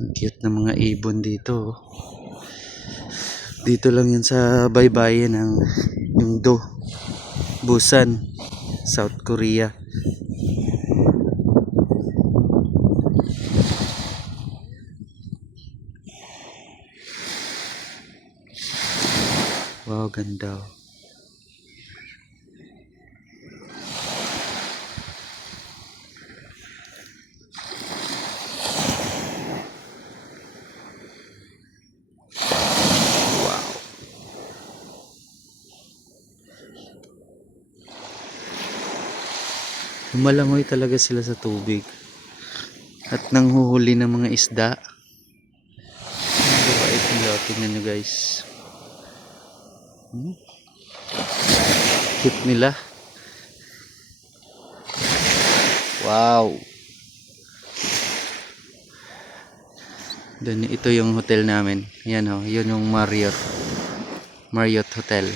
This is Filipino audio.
Ang cute ng mga ibon dito. Dito lang yan sa baybayin ng Yongdo, Busan, South Korea. Wow, ganda. Lumalangoy talaga sila sa tubig at nanghuhuli ng mga isda. Kabait nila, tingnan nyo guys. Cute nila. Wow. Ito yung hotel namin. Yan o, yun yung Marriott Hotel.